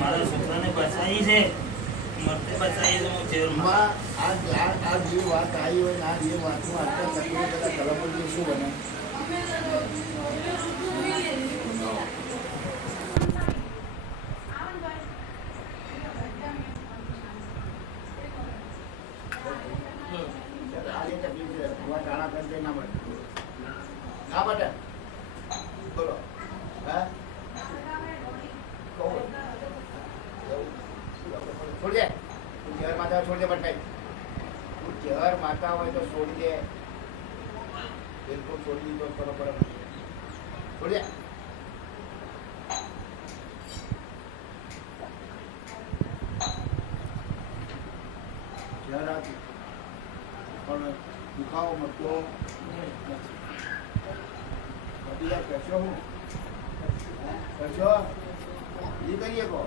મારા છોકરાને બચાવી છે, મરતે બચાવી છે. હું જેલમાં આ જે વાત આવી હોય ને આ જે વાતમાં આટલા તકલીફ બધા કલમો શું બને? બોલો હા છોડી દે તું ઝેર માતા છોડી દે બટાઈ તું ઝેર માતા હોય તો છોડી દે બિલકુલ છોડી દીધો બરોબર છોડી દે ઝેર આપી પણ દુખાવો મતલો બધી યાર કશો હું કશો એ કરીએ કહો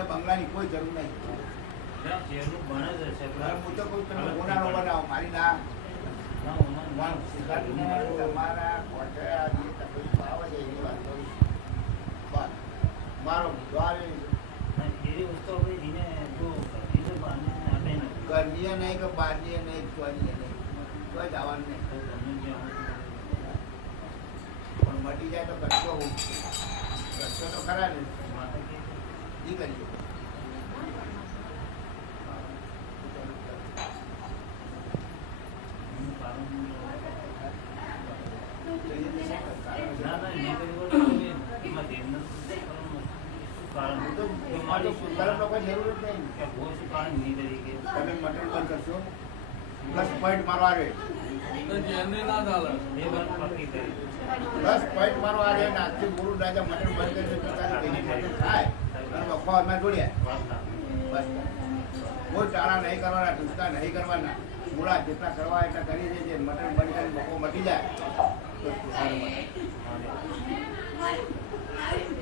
બંગલાની કોઈ જરૂર નહીં. હું તો કોઈ તમે ગુનાનો બનાવો મારી ના તમારા કોટે જે તકલીફ આવે છે એની વાત કરું બસ મારો દ્વાર ઘરની નહીં કે બહારની નહીં ચોની નહીં કોઈ જવાનું નહીં પણ મટી જાય તો કરશો હું કરશો તો ખરા ને જી કરીએ તમે મટન બંધ કરશો 10 પોઈન્ટ મારવા આવે 10 પોઈન્ટ મારવા આવે નાથી ગુરુ રાજા મટન બંધ કરી થાય વખો અમે જોડ્યા બસ કોઈ ટાળા નહીં કરવાના ટૂંકા નહીં કરવાના મૂળા જેટલા કરવા એટલા કરી દેજે મટન બંધ કરી બખો મટી જાય તો સારું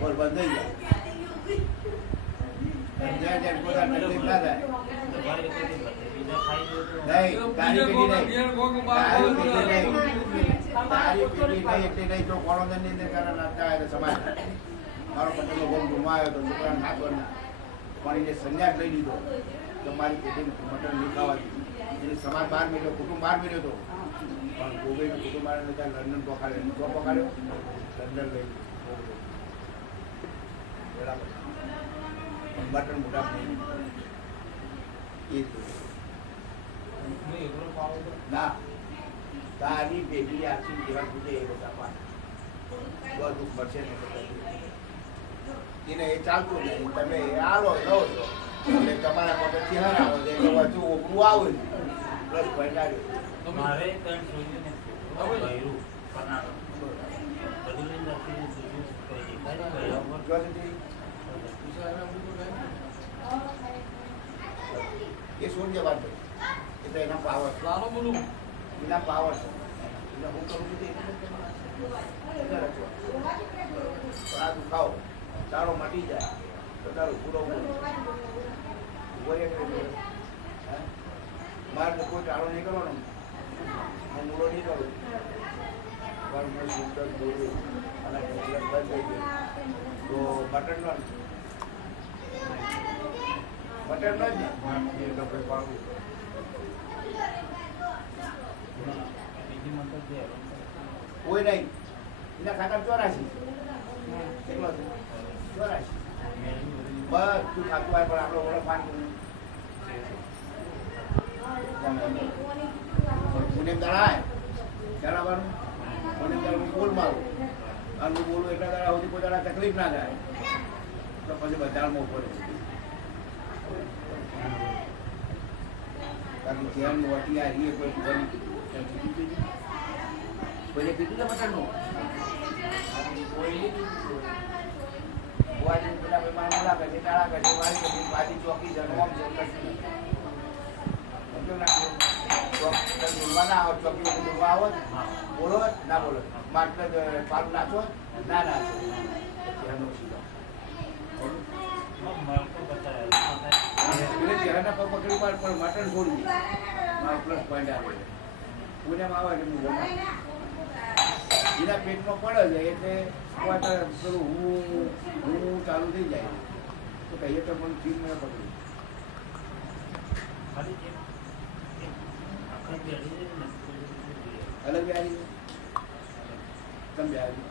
બોલ બંધ થઈ જાય તકલીફ ના થાય મારો પટેલો બહુ ગુમાવ્યો હતો છોકરાને નાખવાનો પણ એને સંન્યાસ લઈ લીધો તો મારી પેઢી મટન નહીં ખાવાથી એને સમાજ બહાર મેળ્યો કુટુંબ બહાર મેળ્યો હતો પણ ગોગઈનું કુટુંબ બહાર ત્યાં લંડન પકાડ્યો તો પકાડ્યો લંડન લઈ બરાબર મટન મોટા ના તારી પેઢી આખી જેવા પૂછે એ બધા પાડ બધું પડશે ને એને એ ચાલતું નહીં તમે આલો લો છો એટલે તમારા મગજથી હરાવો છે એટલે વધુ ઓગળું આવે પ્લસ ભંડાર્યો મારે ત્રણ છોડીને બૈરું કરનારો બધું લઈને એ છોડ દે વાત એ તો એના પાવર એના પાવર છે એટલે હું કરું છું આ તું ખાઓ તારો મટી જાય તો તારું પૂરો મારે તો કોઈ ટાળો નહીં કરવાનો હું મૂળો નહીં કરું પણ મેં સુંદર દોડ્યું અને બંધ થઈ ગયું તો બટન નો બટન નો જ ને ડબલ પાડવું કોઈ નહીં એના ખાતા 84 કેટલો છે 84 બસ તું ખાતું હોય પણ આપણો ઓળખ પાન પુણે દળાય જણાવવાનું પુણે દળ બોલ મારું અને બોલું એટલા દાડા સુધી કોઈ દાડા તકલીફ ના થાય તો પછી બધા મોકો પડે કારણ કે જેમ વટી આ રીએ કોઈ કોઈને કીધું ને બટાનું પેલા મહેમાન મુલાકાત છે ટાળા કરે વાળી કરી બાજી ચોકી જન્મ છે બોલવાના આવો ચોકી બોલવા આવો બોલો ના બોલો માત્ર પાલું નાખો ના નાખો મોટા પગ પકડી પાડ પણ મટન છોડી દે મારો પ્લસ પોઈન્ટ આવે પુણ્યમાં આવે એટલે હું જમા એના પેટમાં પડે છે એટલે પેલું હું ચાલુ થઈ જાય તો કહીએ તો પણ ફીલ મેં પકડ્યું અલગ વ્યાજી તમે વ્યાજી